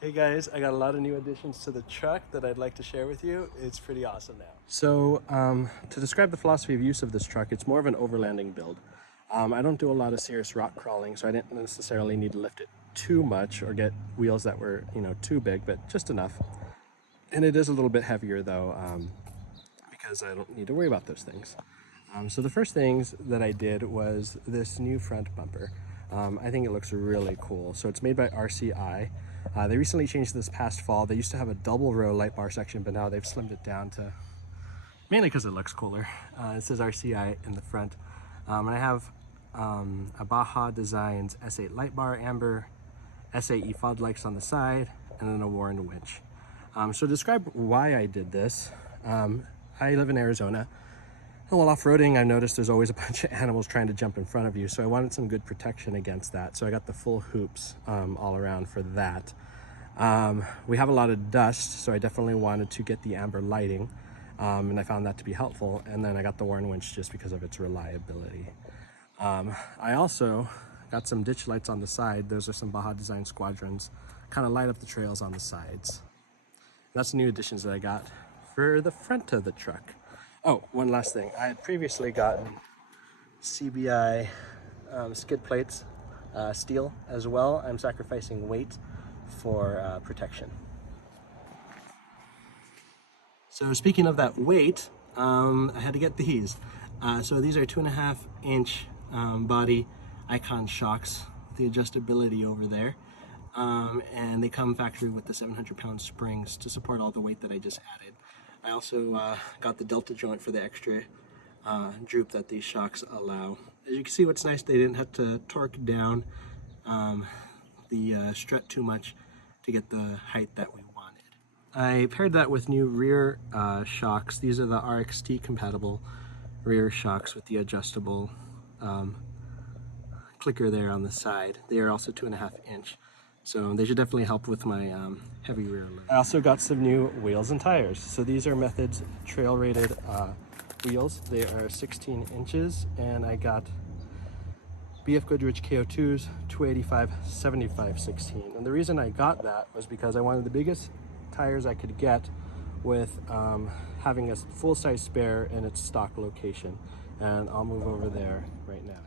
Hey guys, I got a lot of new additions to the truck that I'd like to share with you. It's pretty awesome now. So to describe the philosophy of use of this truck, it's more of an overlanding build. I don't do a lot of serious rock crawling, so I didn't necessarily need to lift it too much or get wheels that were, too big, but just enough. And it is a little bit heavier though, because I don't need to worry about those things. So the first things that I did was this new front bumper. I think it looks really cool. So it's made by RCI. They recently changed this past fall. They used to have a double row light bar section, but now they've slimmed it down to, mainly because it looks cooler. It says RCI in the front. And I have a Baja Designs S8 light bar Amber, SAE floodlights on the side, and then a Warren winch. So to describe why I did this, I live in Arizona. And while off-roading, I noticed there's always a bunch of animals trying to jump in front of you, so I wanted some good protection against that. So I got the full hoops all around for that. We have a lot of dust, so I definitely wanted to get the amber lighting, and I found that to be helpful. And then I got the Warren winch just because of its reliability. I also got some ditch lights on the side. Those are some Baja Designs Squadrons, kind of light up the trails on the sides. That's the new additions that I got for the front of the truck. Oh, one last thing. I had previously gotten CBI skid plates, steel as well. I'm sacrificing weight for protection. So speaking of that weight, I had to get these. So these are 2.5 inch body Icon shocks, the adjustability over there. And they come factory with the 700-pound springs to support all the weight that I just added. I also got the delta joint for the extra droop that these shocks allow. As you can see, what's nice, they didn't have to torque down the strut too much to get the height that we wanted. I paired that with new rear shocks. These are the RXT compatible rear shocks with the adjustable clicker there on the side. They are also 2.5 inch. So they should definitely help with my heavy rear load. I also got some new wheels and tires. So these are Method's trail rated wheels. They are 16 inches, and I got BFGoodrich KO2s 285/75/16. And the reason I got that was because I wanted the biggest tires I could get with having a full-size spare in its stock location. And I'll move over there right now.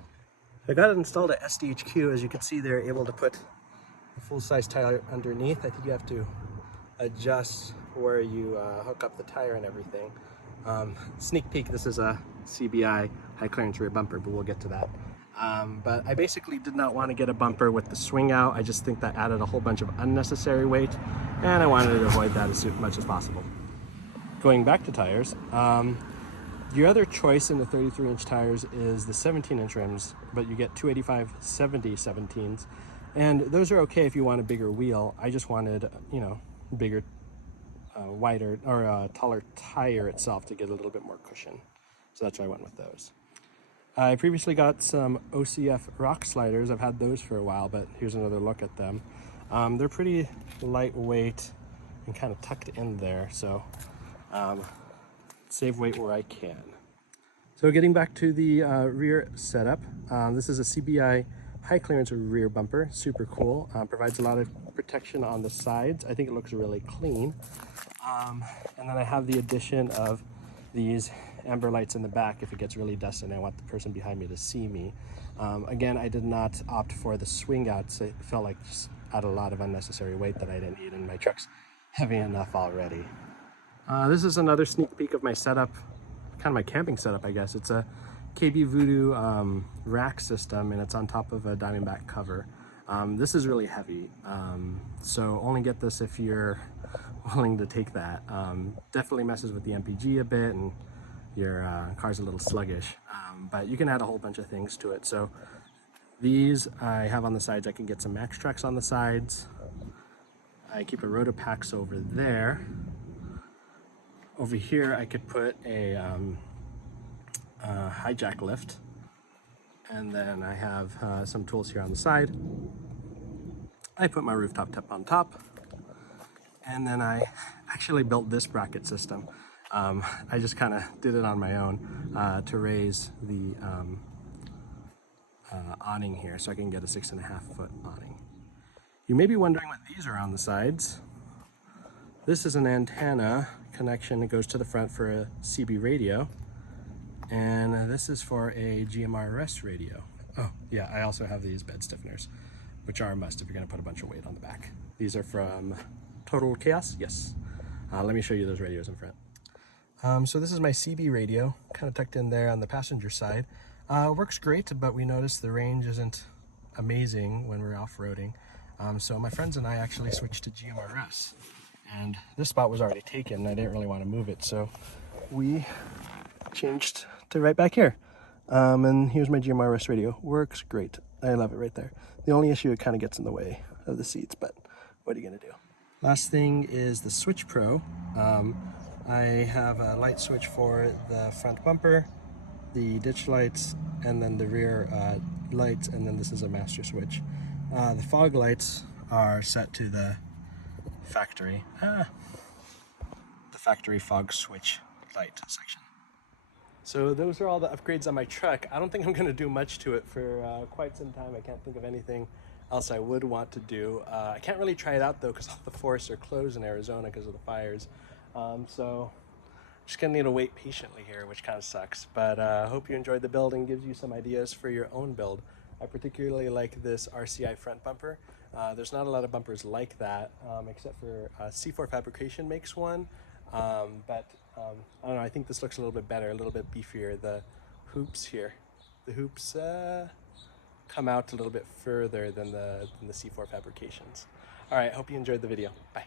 I got it installed at SDHQ. As you can see, they're able to put a full-size tire underneath. I think you have to adjust where you hook up the tire and everything. Sneak peek, this is a CBI high clearance rear bumper, but we'll get to that. But I basically did not want to get a bumper with the swing out. I just think that added a whole bunch of unnecessary weight, and I wanted to avoid that as much as possible. Going back to tires, your other choice in the 33-inch tires is the 17-inch rims, but you get 285/70/17s. And those are okay if you want a bigger wheel. I just wanted, bigger, wider, or taller tire itself to get a little bit more cushion. So that's why I went with those. I previously got some OCF rock sliders. I've had those for a while, but here's another look at them. They're pretty lightweight and kind of tucked in there, so save weight where I can. So getting back to the rear setup, this is a CBI high clearance rear bumper, super cool. Provides a lot of protection on the sides. I think it looks really clean. And then I have the addition of these amber lights in the back if it gets really dusty and I want the person behind me to see me. Again, I did not opt for the swing outs. It felt like just add a lot of unnecessary weight that I didn't need, and my truck's heavy enough already. This is another sneak peek of my setup, kind of my camping setup, I guess. It's a KB Voodoo rack system, and it's on top of a Diamondback cover. This is really heavy, so only get this if you're willing to take that. Definitely messes with the MPG a bit, and your car's a little sluggish, but you can add a whole bunch of things to it. So these I have on the sides. I can get some Max Tracks on the sides. I keep a Rotopax over there. Over here I could put a hijack lift, and then I have some tools here on the side. I put my rooftop tip on top, and then I actually built this bracket system. I just kind of did it on my own to raise the awning here so I can get a 6.5 foot awning. You may be wondering what these are on the sides. This is an antenna connection that goes to the front for a CB radio. And this is for a GMRS radio. Oh, yeah, I also have these bed stiffeners, which are a must if you're gonna put a bunch of weight on the back. These are from Total Chaos, yes. Let me show you those radios in front. So this is my CB radio, kind of tucked in there on the passenger side. Works great, but we noticed the range isn't amazing when we're off-roading. So my friends and I actually switched to GMRS. And this spot was already taken, and I didn't really want to move it, so we changed to right back here. And here's my GMRS radio. Works great. I love it right there. The only issue, it kind of gets in the way of the seats, but what are you gonna do? Last thing is the Switch Pro. I have a light switch for the front bumper, the ditch lights, and then the rear lights, and then this is a master switch. The fog lights are set to the factory fog switch light section. So those are all the upgrades on my truck. I don't think I'm going to do much to it for quite some time. I can't think of anything else I would want to do. I can't really try it out though because all the forests are closed in Arizona because of the fires. So just going to need to wait patiently here, which kind of sucks. But I hope you enjoyed the build and gives you some ideas for your own build. I particularly like this RCI front bumper. There's not a lot of bumpers like that, except for C4 Fabrication makes one. I don't know, I think this looks a little bit better, a little bit beefier. The hoops here, the hoops come out a little bit further than the C4 Fabrications. All right, hope you enjoyed the video. Bye.